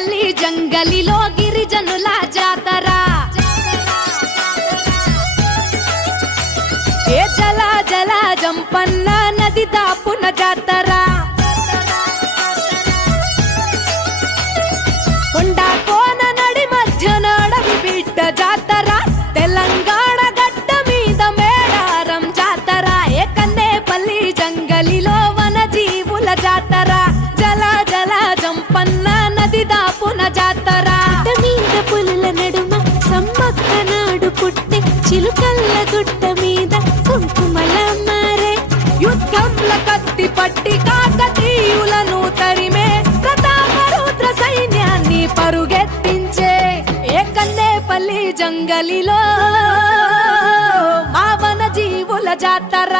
జంగలిలో గిరిజనుల జాతర. ఏ జల జల జంపన్న నది దాపున జాతర. కొండ కోన నడి మధ్య నాడవి బిడ్డ జాతర. చిలుకల్ల గుట్ట మీద కుంకుమల మారే యుద్ధంల కత్తి పట్టి కాకతీయులను తరిమే ప్రతాపరుద్ర సైన్యాన్ని పరుగెత్తించే ఏ కన్నేపల్లి జంగలిలో మావన జీవుల జాతర.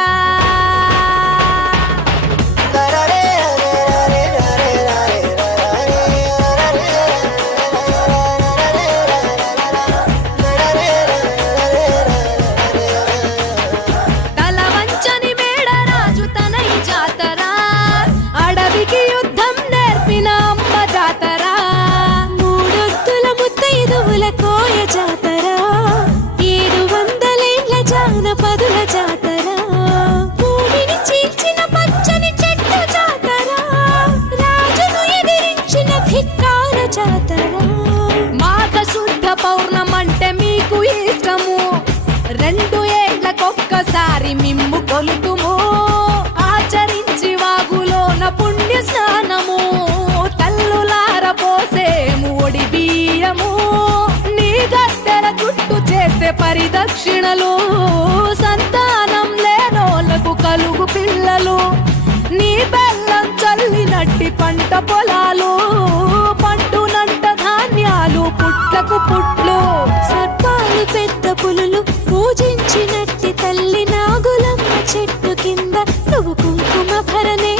వందలేళ్ళ జానపదుల జాతర. భూమిని చీల్చిన పచ్చని చెట్టు జాతర. రాజును ఎదిరించిన ధిక్కార జాతర. మాఘ శుద్ధ పౌర్ణమంటే మీకు ఇష్టము. రెండు ఏళ్ళకొక్కసారి మిమ్ము కొలుకుము ఆచరించి వాగులోన పుణ్య స్నానము. తల్లులార పోసే ఒడి బియ్యము. నీ గద్దెల గుట్టు చేస్తే పరిదక్షిణలు. చల్లినట్టి పంట పొలాలు పండునంట ధాన్యాలు పుట్లకు పుట్లు. సర్పాలు పెద్ద పులులు పూజించినట్టి తల్లి నాగులమ్మ చెట్టు కింద నువ్వు కుంకుమ భరణే.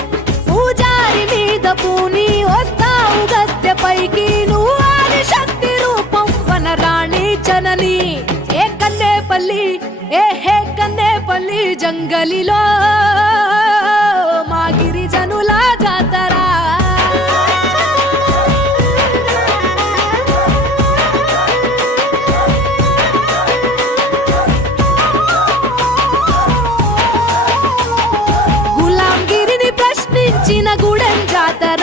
పూజారి మీద పూని వస్తావు గద్దె పైకి నువ్వు ఆది శక్తి రూపం వనరాణి జనని. ఏ కన్నేపల్లి ఏ హే కన్నేపల్లి జంగలిలో. ప్రశ్నించిన గుడెం జాతర